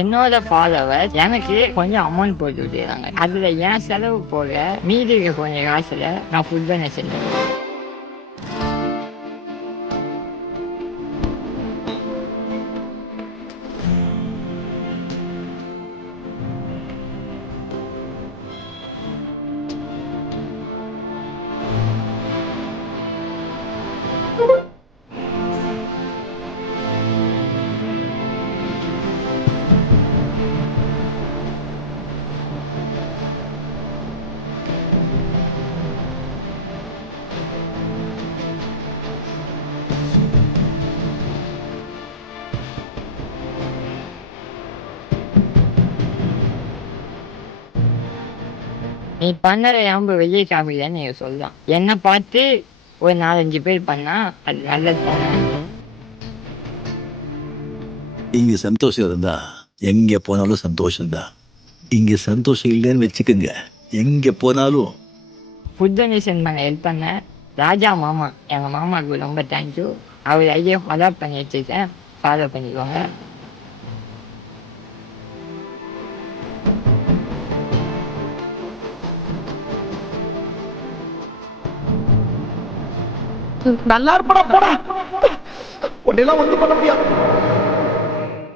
என்னோட ஃபாலோவர் எனக்கு கொஞ்சம் அமௌண்ட் போட்டு விட்டுறாங்க. அதில் என் செலவு போக மீதி இருக்க கொஞ்சம் காசில் நான் ஃபுட் டொனேஷன் பண்ணுவேன். நீ பண்ணதை ஏன்ப வெளியே காமிக்கலன்னு நீங்கள் சொல்லலாம். என்னை பார்த்து ஒரு 4-5 பேர் பண்ணால் அது நல்லது தானே. இங்கே சந்தோஷம் இருந்தா எங்கே போனாலும் சந்தோஷம்தான். இங்கே சந்தோஷம் இல்லைன்னு வச்சுக்கோங்க, எங்கே போனாலும். ஃபுட் டொனேஷன் பண்ண ஹெல்ப் பண்ண ராஜா மாமா, எங்கள் மாமாவுக்கு ரொம்ப தேங்க்யூ. அவர் ஐடியா ஃபாலோ பண்ணி வச்சுருக்கேன், ஃபாலோ பண்ணிக்கோங்க. நல்லா இருப்படா போடா. உன்னெல்லாம் ஒண்ணும் பண்ண முடியாது.